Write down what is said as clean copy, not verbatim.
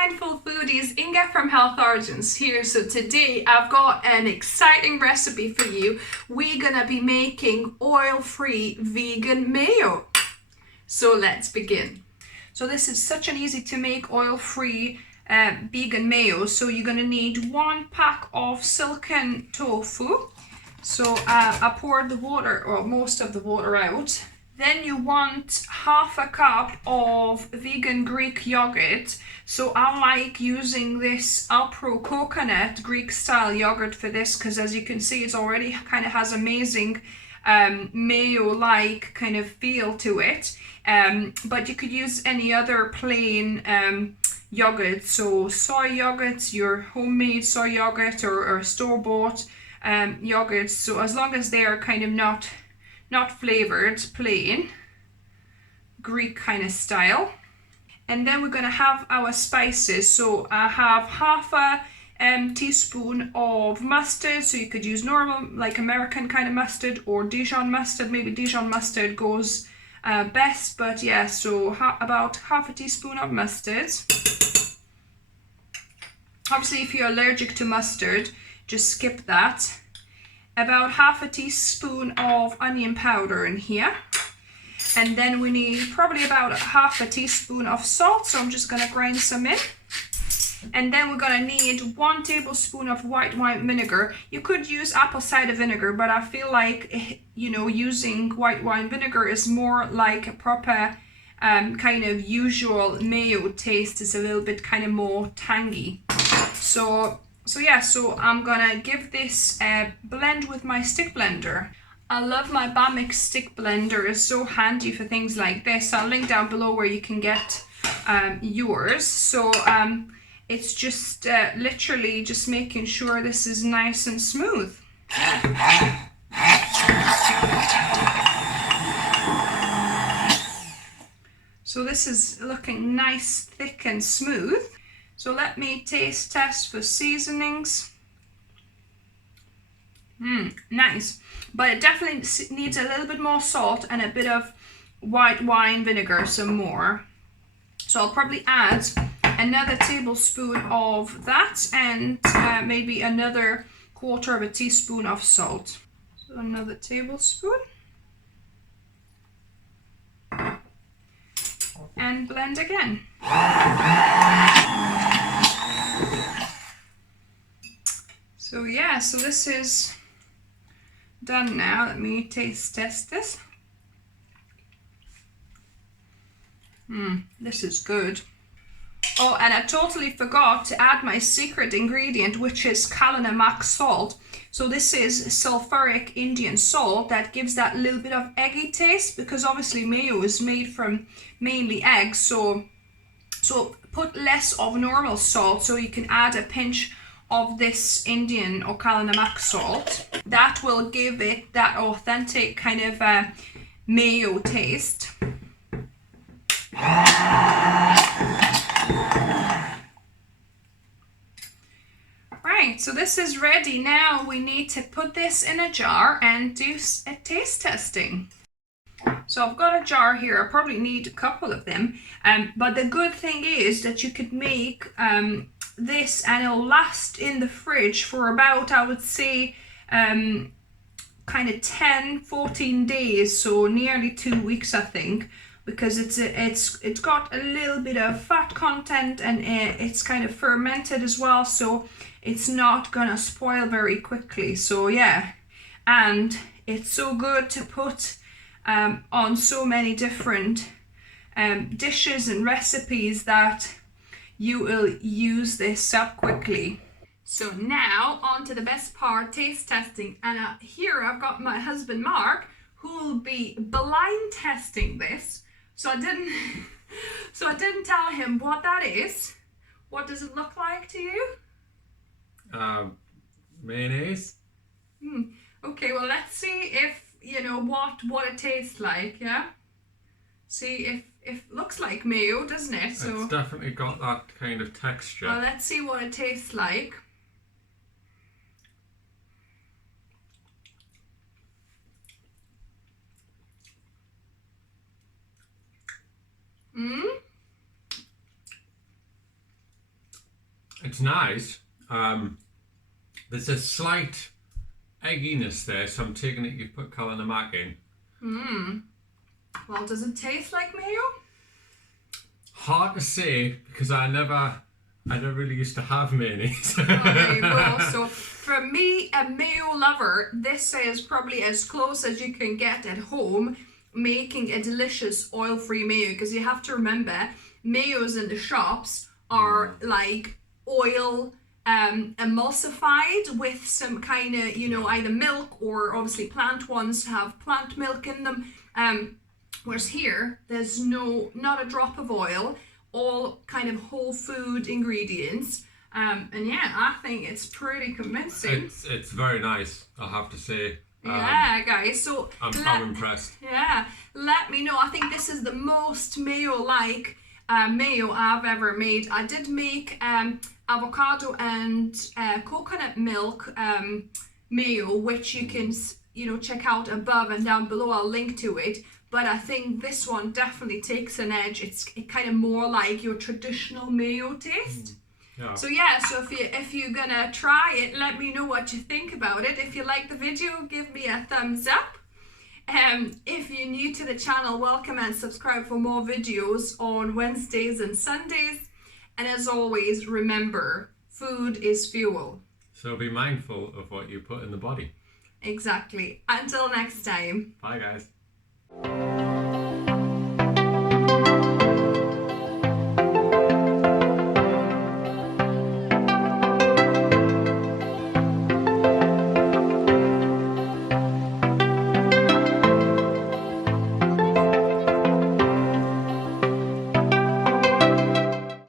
mindful foodies, Inga from Health Origins here. So today I've got an exciting recipe for you. We're gonna be making oil-free vegan mayo. So let's begin. So this is such an easy to make oil-free vegan mayo. So you're gonna need 1 pack of silken tofu. So I poured the water, or most of the water out. Then you want 1/2 cup of vegan Greek yogurt. So I like using this Alpro coconut Greek style yogurt for this because, as you can see, it already kind of has amazing mayo-like kind of feel to it. But you could use any other plain yogurt. So soy yogurt, your homemade soy yogurt or store-bought yogurts. So as long as they are kind of not flavored, plain Greek kind of style. And then we're going to have our spices. So I have 1/2 teaspoon of mustard. So you could use normal, like American kind of mustard, or Dijon mustard. Maybe Dijon mustard goes best, but yeah, so about 1/2 teaspoon of mustard. Obviously, if you're allergic to mustard, just skip that. About 1/2 teaspoon of onion powder in here. And then we need probably about 1/2 teaspoon of salt. So I'm just gonna grind some in. And then we're gonna need 1 tablespoon of white wine vinegar. You could use apple cider vinegar, but I feel like, you know, using white wine vinegar is more like a proper kind of usual mayo taste. It's a little bit kind of more tangy. So yeah, so I'm gonna give this a blend with my stick blender. I love my Namak stick blender. It's so handy for things like this. I'll link down below where you can get yours. So it's just literally just making sure this is nice and smooth. So this is looking nice, thick and smooth. So let me taste test for seasonings. Nice. But it definitely needs a little bit more salt and a bit of white wine vinegar, some more. So I'll probably add another tablespoon of that and maybe another 1/4 teaspoon of salt. So another tablespoon. And blend again. So yeah, so this is done now. Let me taste test this. This is good. Oh, and I totally forgot to add my secret ingredient, which is Namak salt. So this is sulfuric Indian salt that gives that little bit of eggy taste, because obviously mayo is made from mainly eggs. So put less of normal salt, so you can add a pinch of this Indian or Namak salt. That will give it that authentic kind of mayo taste. Right, so this is ready. Now we need to put this in a jar and do a taste testing. So I've got a jar here. I probably need a couple of them. But the good thing is that you could make this and it'll last in the fridge for about, I would say, kind of 10-14 days, so nearly 2 weeks, I think, because it's got a little bit of fat content and it's kind of fermented as well, so it's not gonna spoil very quickly. So yeah, and it's so good to put on so many different dishes and recipes that you will use this up quickly. So now on to the best part, taste testing. And here I've got my husband Mark, who will be blind testing this. So I didn't tell him what that is. What does it look like to you? Mayonnaise. Okay, well, let's see if you know what it tastes like. Yeah, see if it looks like mayo, doesn't it? So it's definitely got that kind of texture. Well, let's see what it tastes like. It's nice. There's a slight egginess there, so I'm taking it you've put Namak in. Well, does it taste like mayo? Hard to say because I never really used to have mayonnaise. Oh, there you go. So for me, a mayo lover, this is probably as close as you can get at home, making a delicious oil-free mayo. Because you have to remember, mayos in the shops are like oil emulsified with some kind of, you know, either milk or obviously plant ones have plant milk in them. Whereas here, there's not a drop of oil, all kind of whole food ingredients. And yeah, I think it's pretty convincing. It's very nice, I have to say. Yeah, guys. So I'm impressed. Yeah, let me know. I think this is the most mayo-like mayo I've ever made. I did make avocado and coconut milk mayo, which you can check out above and down below. I'll link to it. But I think this one definitely takes an edge. It's kind of more like your traditional mayo taste. Yeah. So yeah, so if you're gonna try it, let me know what you think about it. If you like the video, give me a thumbs up. If you're new to the channel, welcome and subscribe for more videos on Wednesdays and Sundays. And as always, remember, food is fuel. So be mindful of what you put in the body. Exactly. Until next time. Bye, guys.